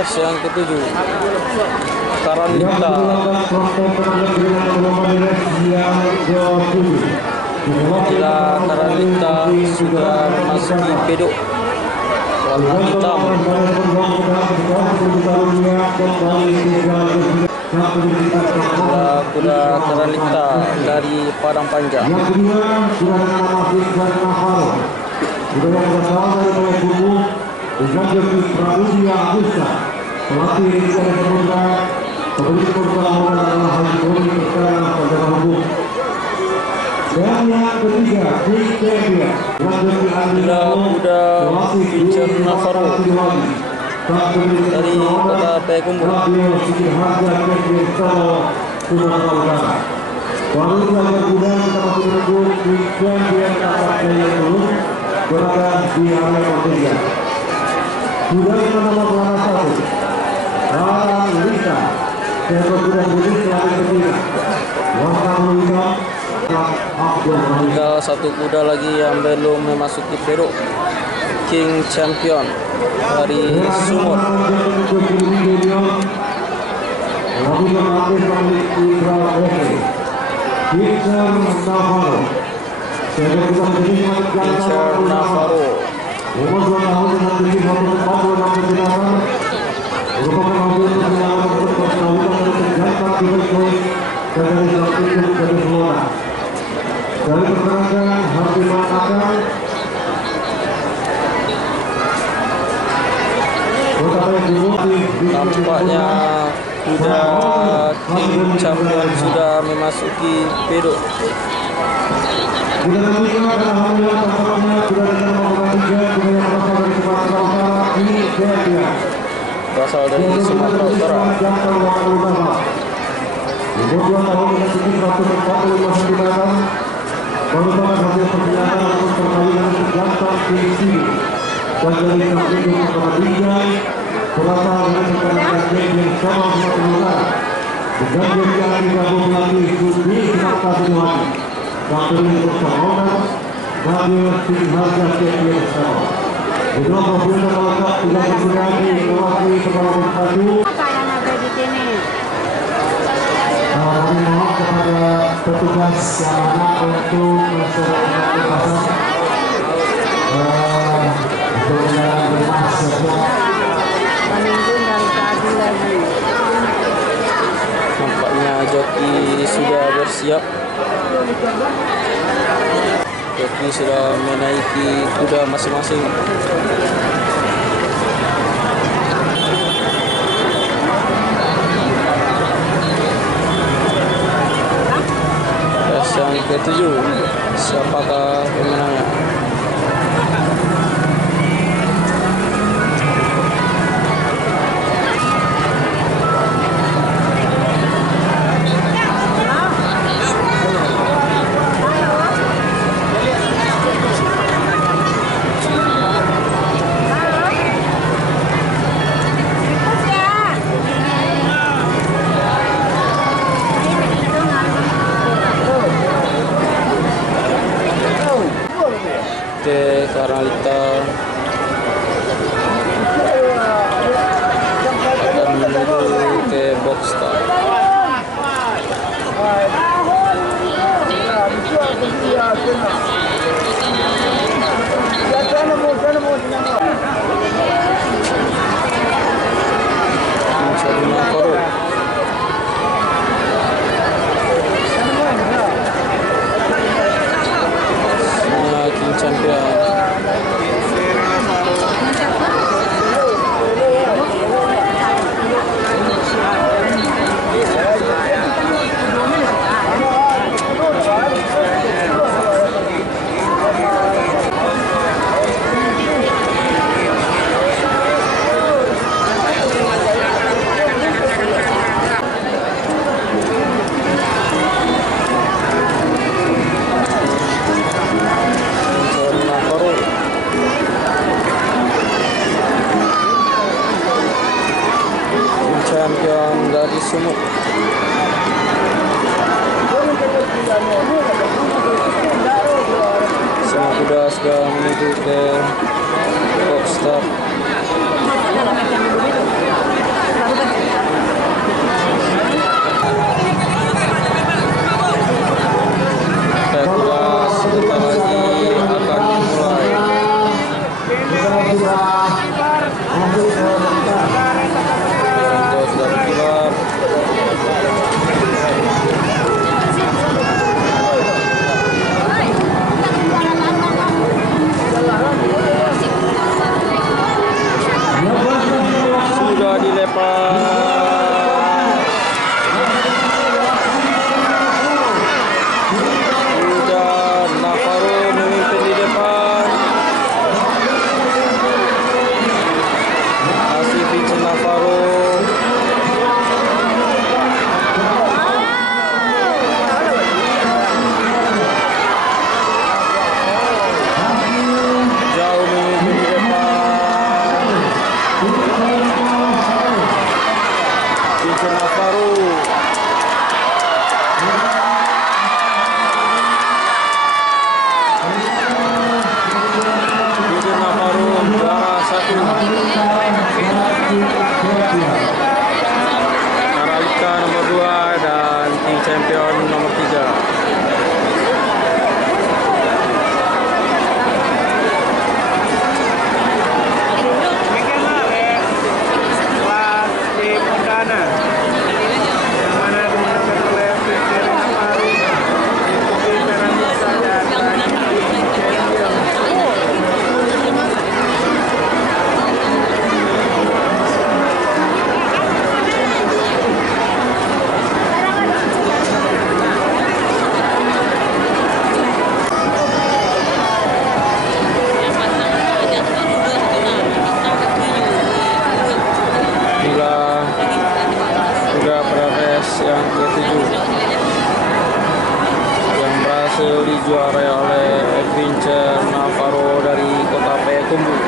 Tes yang ketujuh, Karalita. Bila Karalita sudah memasuki pedok warna hitam. Kuda Karalita dari Padang Panjang. Dan yang ketiga, kuda Vincent Navarro dari kota Payakumbuh. Baru saja kuda kita masih menunggu champion dulu berada di area ketiga. Kuda yang nomor 1, Karalita. Kuda putih selalu ketiga. Warna Tinggal satu kuda lagi yang belum memasuki pedok, King Champion dari Sumut. Vincent Navarro. Umur 2 tahun dengan tinggi 146 cm. Merupakan mobil yang untuk perkawinan dan terjantak di Bekoi dan dari Jakarta dari Flora. Dari pergerakan harus dimatakan. Tampaknya kuda King Champion sudah memasuki pedok. Kita nantikan adalah hal yang tampaknya sudah dengan nomor 3 kuda yang berasal dari Sumatera Utara ini Jaya. Berasal dari Sumatera Utara. Umur 2 tahun dengan tinggi 145 cm. Merupakan hasil perjalanan untuk perkawinan jantan di sini. Dan dari kampung pertama 3 berasal dari perkawinan yang sama Sumatera Utara. Dan yang digabung lagi Sudi Sinata Sinuhati. Kampung bersama Nabil Siti Harga Kekir Sama. Itulah pemerintah Kalaka tidak berkurang mewakili kepala bersatu. Apa yang ada di sini? Kami mohon kepada petugas yang ada untuk masyarakat pasar untuk bermas Menunggu dan tadi lagi. Nampaknya joki sudah bersiap. Joki sudah menaiki kuda masing-masing. Tes yang ketujuh, siapakah pemenangnya? Karalita akan menuju ke box start. King Champion. Champion dari Sumut. Semua kuda sudah menuju ke box start. Santos sudah berkibar. Sudah dilepas. Sudah Navarro memimpin di depan. Masih Vincent Navarro. Jauh memimpin di depan. Vincent Navarro. Vincent Navarro juara 1. Karalika nomor 2 dan King Champion nomor 3. Sudah pada race yang ke-7 yang berhasil dijuarai oleh Vincent Navarro dari kota Payakumbuh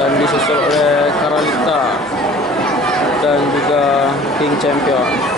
dan disusul oleh Karalika dan juga King Champion.